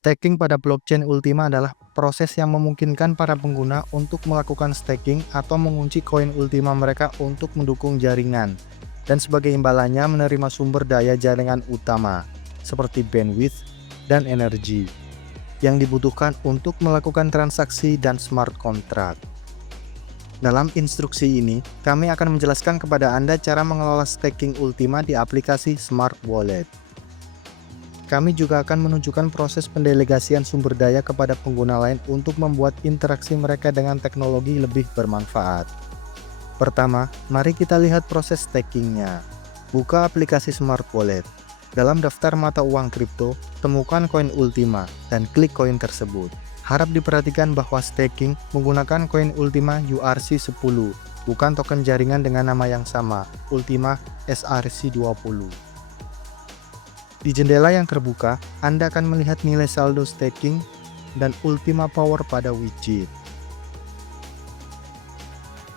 Staking pada blockchain Ultima adalah proses yang memungkinkan para pengguna untuk melakukan staking atau mengunci koin Ultima mereka untuk mendukung jaringan, dan sebagai imbalannya menerima sumber daya jaringan utama, seperti bandwidth dan energi, yang dibutuhkan untuk melakukan transaksi dan smart contract. Dalam instruksi ini, kami akan menjelaskan kepada Anda cara mengelola staking Ultima di aplikasi Smart Wallet. Kami juga akan menunjukkan proses pendelegasian sumber daya kepada pengguna lain untuk membuat interaksi mereka dengan teknologi lebih bermanfaat. Pertama, mari kita lihat proses stakingnya. Buka aplikasi Smart Wallet. Dalam daftar mata uang kripto, temukan koin Ultima dan klik koin tersebut. Harap diperhatikan bahwa staking menggunakan koin Ultima URC10, bukan token jaringan dengan nama yang sama, Ultima SRC20. Di jendela yang terbuka, Anda akan melihat nilai saldo staking dan Ultima Power pada widget.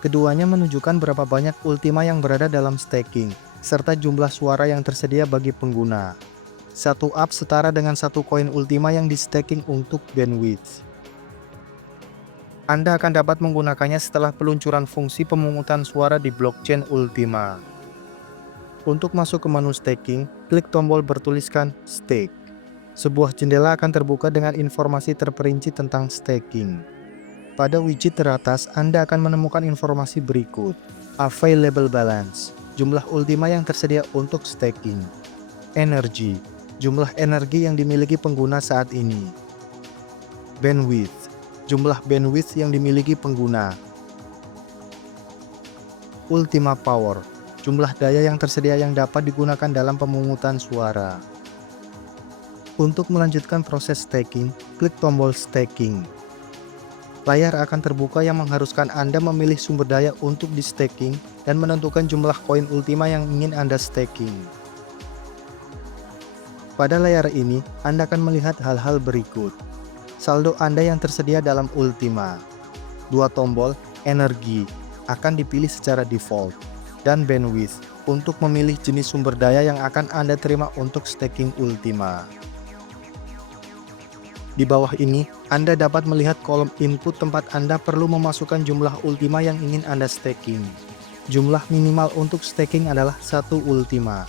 Keduanya menunjukkan berapa banyak Ultima yang berada dalam staking, serta jumlah suara yang tersedia bagi pengguna. Satu up setara dengan satu koin Ultima yang di staking untuk bandwidth. Anda akan dapat menggunakannya setelah peluncuran fungsi pemungutan suara di blockchain Ultima. Untuk masuk ke menu staking, klik tombol bertuliskan Stake. Sebuah jendela akan terbuka dengan informasi terperinci tentang staking. Pada widget teratas, Anda akan menemukan informasi berikut. Available balance, jumlah Ultima yang tersedia untuk staking. Energy, jumlah energi yang dimiliki pengguna saat ini. Bandwidth, jumlah bandwidth yang dimiliki pengguna. Ultima Power, jumlah daya yang tersedia yang dapat digunakan dalam pemungutan suara. Untuk melanjutkan proses staking, klik tombol staking. Layar akan terbuka yang mengharuskan Anda memilih sumber daya untuk di staking dan menentukan jumlah koin Ultima yang ingin Anda staking. Pada layar ini, Anda akan melihat hal-hal berikut. Saldo Anda yang tersedia dalam Ultima. Dua tombol, energi, akan dipilih secara default. Dan bandwidth, untuk memilih jenis sumber daya yang akan Anda terima untuk staking Ultima. Di bawah ini, Anda dapat melihat kolom input tempat Anda perlu memasukkan jumlah Ultima yang ingin Anda staking. Jumlah minimal untuk staking adalah 1 Ultima.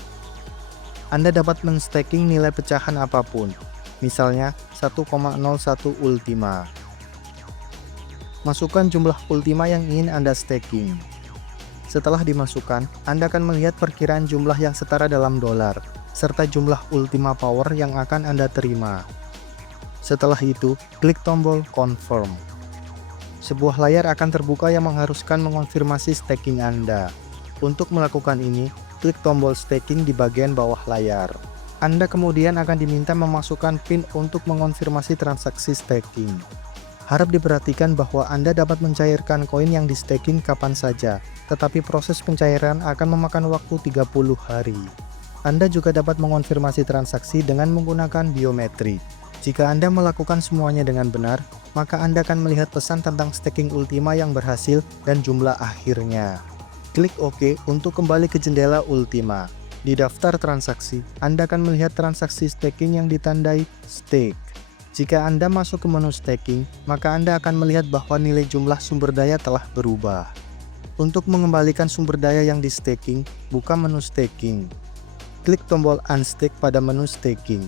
Anda dapat men-staking nilai pecahan apapun, misalnya 1,01 Ultima. Masukkan jumlah Ultima yang ingin Anda staking. Setelah dimasukkan, Anda akan melihat perkiraan jumlah yang setara dalam dolar, serta jumlah Ultima Power yang akan Anda terima. Setelah itu, klik tombol Confirm. Sebuah layar akan terbuka yang mengharuskan mengonfirmasi staking Anda. Untuk melakukan ini, klik tombol staking di bagian bawah layar. Anda kemudian akan diminta memasukkan PIN untuk mengonfirmasi transaksi staking. Harap diperhatikan bahwa Anda dapat mencairkan koin yang di staking kapan saja, tetapi proses pencairan akan memakan waktu 30 hari. Anda juga dapat mengonfirmasi transaksi dengan menggunakan biometrik. Jika Anda melakukan semuanya dengan benar, maka Anda akan melihat pesan tentang staking Ultima yang berhasil dan jumlah akhirnya. Klik OK untuk kembali ke jendela Ultima. Di daftar transaksi, Anda akan melihat transaksi staking yang ditandai Stake. Jika Anda masuk ke menu staking, maka Anda akan melihat bahwa nilai jumlah sumber daya telah berubah. Untuk mengembalikan sumber daya yang di staking, buka menu staking. Klik tombol Unstake pada menu staking.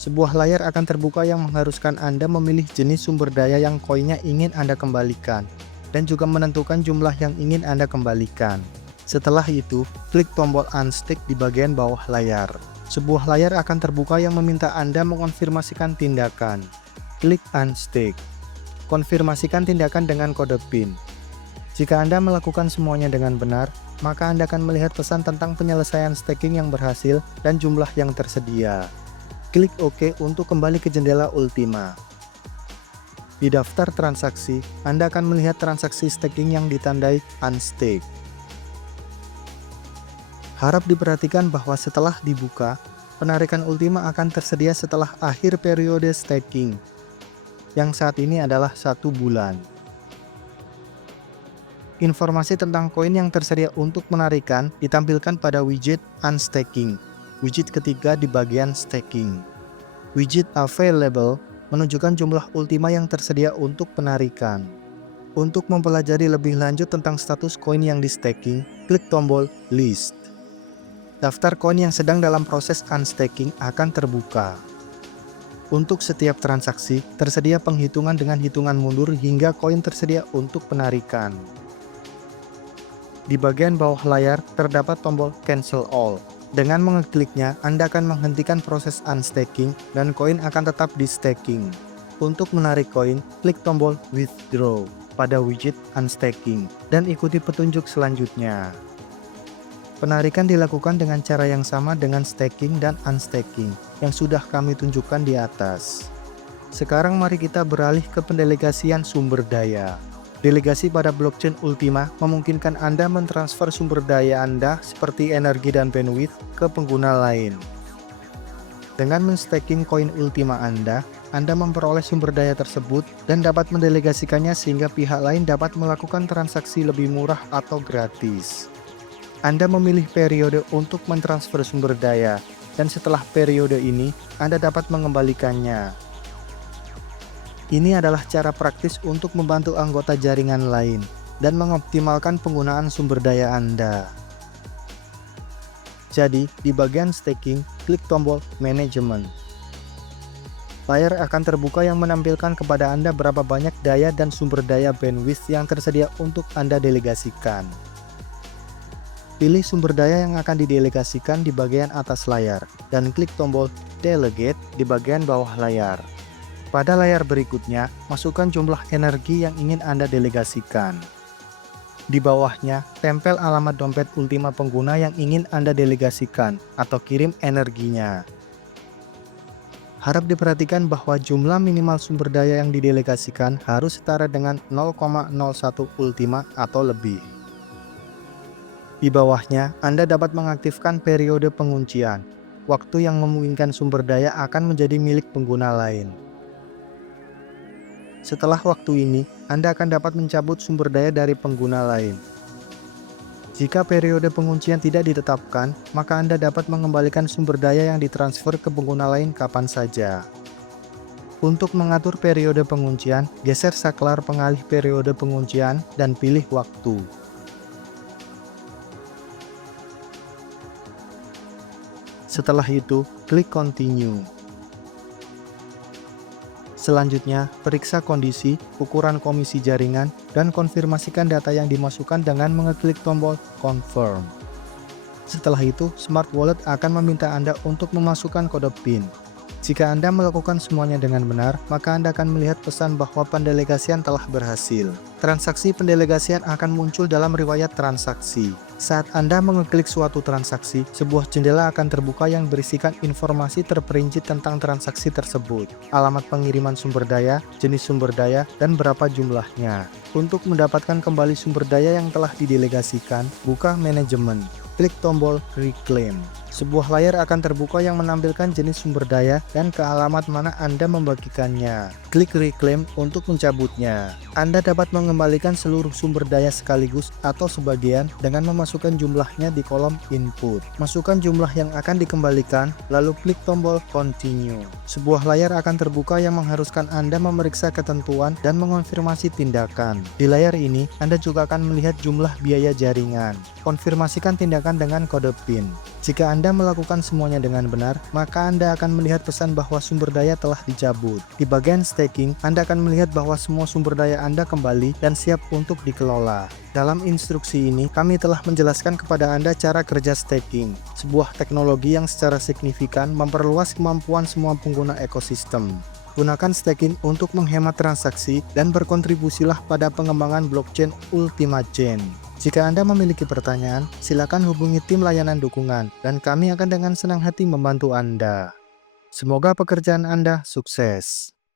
Sebuah layar akan terbuka yang mengharuskan Anda memilih jenis sumber daya yang koinnya ingin Anda kembalikan, dan juga menentukan jumlah yang ingin Anda kembalikan. Setelah itu, klik tombol Unstake di bagian bawah layar. Sebuah layar akan terbuka yang meminta Anda mengonfirmasikan tindakan. Klik Unstake. Konfirmasikan tindakan dengan kode PIN. Jika Anda melakukan semuanya dengan benar, maka Anda akan melihat pesan tentang penyelesaian staking yang berhasil dan jumlah yang tersedia. Klik OK untuk kembali ke jendela Ultima. Di daftar transaksi, Anda akan melihat transaksi staking yang ditandai Unstake. Harap diperhatikan bahwa setelah dibuka, penarikan Ultima akan tersedia setelah akhir periode staking, yang saat ini adalah 1 bulan. Informasi tentang koin yang tersedia untuk penarikan ditampilkan pada widget Unstaking, widget ketiga di bagian Staking. Widget Available menunjukkan jumlah Ultima yang tersedia untuk penarikan. Untuk mempelajari lebih lanjut tentang status koin yang di staking, klik tombol List. Daftar koin yang sedang dalam proses unstaking akan terbuka. Untuk setiap transaksi, tersedia penghitungan dengan hitungan mundur hingga koin tersedia untuk penarikan. Di bagian bawah layar, terdapat tombol Cancel All. Dengan mengekliknya, Anda akan menghentikan proses unstaking dan koin akan tetap di staking. Untuk menarik koin, klik tombol Withdraw pada widget unstaking dan ikuti petunjuk selanjutnya. Penarikan dilakukan dengan cara yang sama dengan staking dan unstaking yang sudah kami tunjukkan di atas. Sekarang mari kita beralih ke pendelegasian sumber daya. Delegasi pada blockchain Ultima memungkinkan Anda mentransfer sumber daya Anda seperti energi dan bandwidth ke pengguna lain. Dengan menstaking koin Ultima Anda memperoleh sumber daya tersebut dan dapat mendelegasikannya sehingga pihak lain dapat melakukan transaksi lebih murah atau gratis. Anda memilih periode untuk mentransfer sumber daya, dan setelah periode ini, Anda dapat mengembalikannya. Ini adalah cara praktis untuk membantu anggota jaringan lain dan mengoptimalkan penggunaan sumber daya Anda. Jadi, di bagian staking, klik tombol Manajemen. Layar akan terbuka yang menampilkan kepada Anda berapa banyak daya dan sumber daya bandwidth yang tersedia untuk Anda delegasikan. Pilih sumber daya yang akan didelegasikan di bagian atas layar, dan klik tombol Delegate di bagian bawah layar. Pada layar berikutnya, masukkan jumlah energi yang ingin Anda delegasikan. Di bawahnya, tempel alamat dompet Ultima pengguna yang ingin Anda delegasikan atau kirim energinya. Harap diperhatikan bahwa jumlah minimal sumber daya yang didelegasikan harus setara dengan 0,01 Ultima atau lebih. Di bawahnya, Anda dapat mengaktifkan periode penguncian. Waktu yang memungkinkan sumber daya akan menjadi milik pengguna lain. Setelah waktu ini, Anda akan dapat mencabut sumber daya dari pengguna lain. Jika periode penguncian tidak ditetapkan, maka Anda dapat mengembalikan sumber daya yang ditransfer ke pengguna lain kapan saja. Untuk mengatur periode penguncian, geser saklar pengalih periode penguncian dan pilih waktu. Setelah itu, klik Continue. Selanjutnya, periksa kondisi, ukuran komisi jaringan, dan konfirmasikan data yang dimasukkan dengan mengeklik tombol Confirm. Setelah itu, Smart Wallet akan meminta Anda untuk memasukkan kode PIN. Jika Anda melakukan semuanya dengan benar, maka Anda akan melihat pesan bahwa pendelegasian telah berhasil. Transaksi pendelegasian akan muncul dalam riwayat transaksi. Saat Anda mengeklik suatu transaksi, sebuah jendela akan terbuka yang berisikan informasi terperinci tentang transaksi tersebut, alamat pengiriman sumber daya, jenis sumber daya, dan berapa jumlahnya. Untuk mendapatkan kembali sumber daya yang telah didelegasikan, buka Manajemen. Klik tombol Reclaim. Sebuah layar akan terbuka yang menampilkan jenis sumber daya dan ke alamat mana Anda membagikannya. Klik Reclaim untuk mencabutnya. Anda dapat mengembalikan seluruh sumber daya sekaligus atau sebagian dengan memasukkan jumlahnya di kolom Input. Masukkan jumlah yang akan dikembalikan, lalu klik tombol Continue. Sebuah layar akan terbuka yang mengharuskan Anda memeriksa ketentuan dan mengonfirmasi tindakan. Di layar ini, Anda juga akan melihat jumlah biaya jaringan. Konfirmasikan tindakan dengan kode PIN. Jika Anda melakukan semuanya dengan benar, maka Anda akan melihat pesan bahwa sumber daya telah dicabut. Di bagian staking, Anda akan melihat bahwa semua sumber daya Anda kembali dan siap untuk dikelola. Dalam instruksi ini, kami telah menjelaskan kepada Anda cara kerja staking, sebuah teknologi yang secara signifikan memperluas kemampuan semua pengguna ekosistem. Gunakan staking untuk menghemat transaksi dan berkontribusilah pada pengembangan blockchain Ultima Chain. Jika Anda memiliki pertanyaan, silakan hubungi tim layanan dukungan, dan kami akan dengan senang hati membantu Anda. Semoga pekerjaan Anda sukses.